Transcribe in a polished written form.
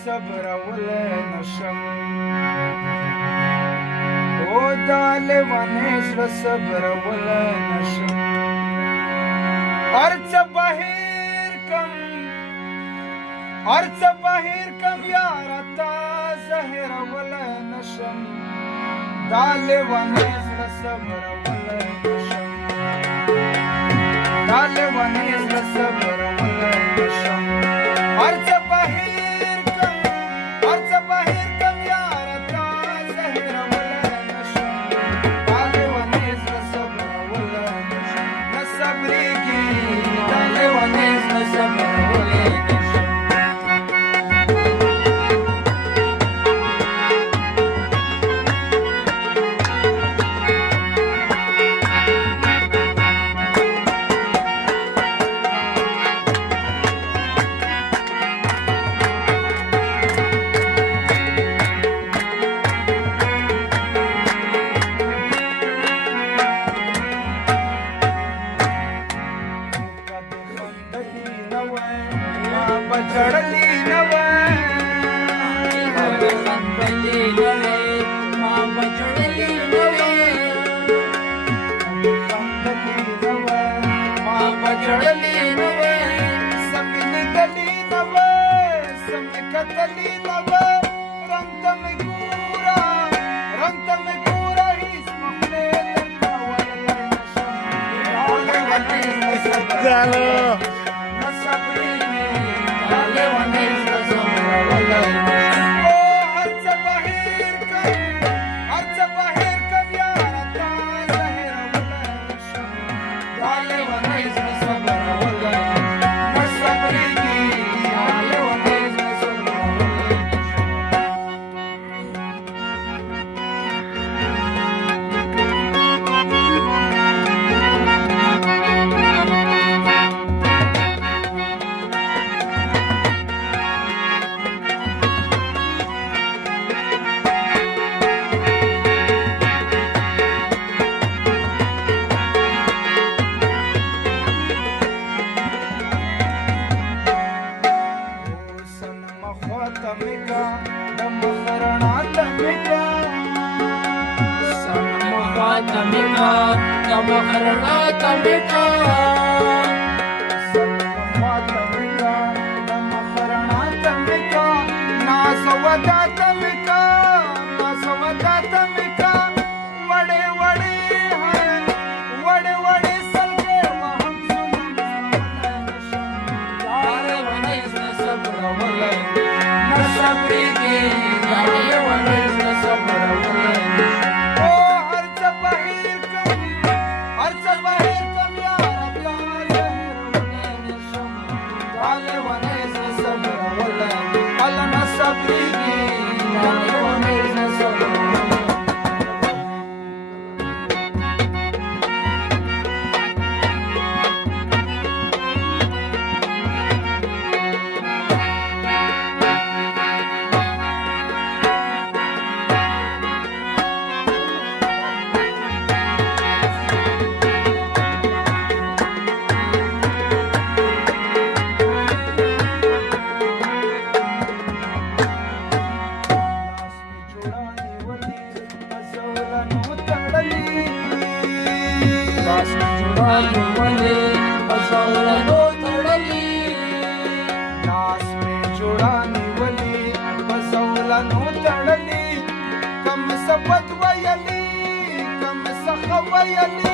صبرولای نشم او دا لیوانې زړه صبرولای نشم هر څه بهیر کم یاره تا زهرولای نشم دا لیوانې زړه صبرولای نشم دا لیوانې زړه صبرولای نشم هر څه بهیر کم یاره تا زهرولای نشم دا لیوانې زړه صبرولای نشم نه صبرېږي دا لیوانې زړه صبرولای نشم بچړلی نوې خندلې نوې ما بچړلی نوې خندلې نوې ما بچړلی نوې سمې دلی نوې سمې کتلی نوې رنگ تمې ګورا هیڅ مخلې لکاولای نشم تمکا دمخرنا تمکا سمخا تمکا دمخرنا تمکا سمخا تمکا دمخرنا تمکا ناسودا تمکا تمکا وڑے وڑے سلگے وہم سنم دارے ونے صبر ولے صبرېږي دا لیوانې زړه صبرولای نشم او هر څه بهیر کم یاره تا زهرولای نشم دا لیوانې زړه صبرولای هله نه صبرېږي دا لیوانې زړه صبرولای لاس में जोड़ानी वली बसौलनो तड़ली कम सबत वयली कम सख वयली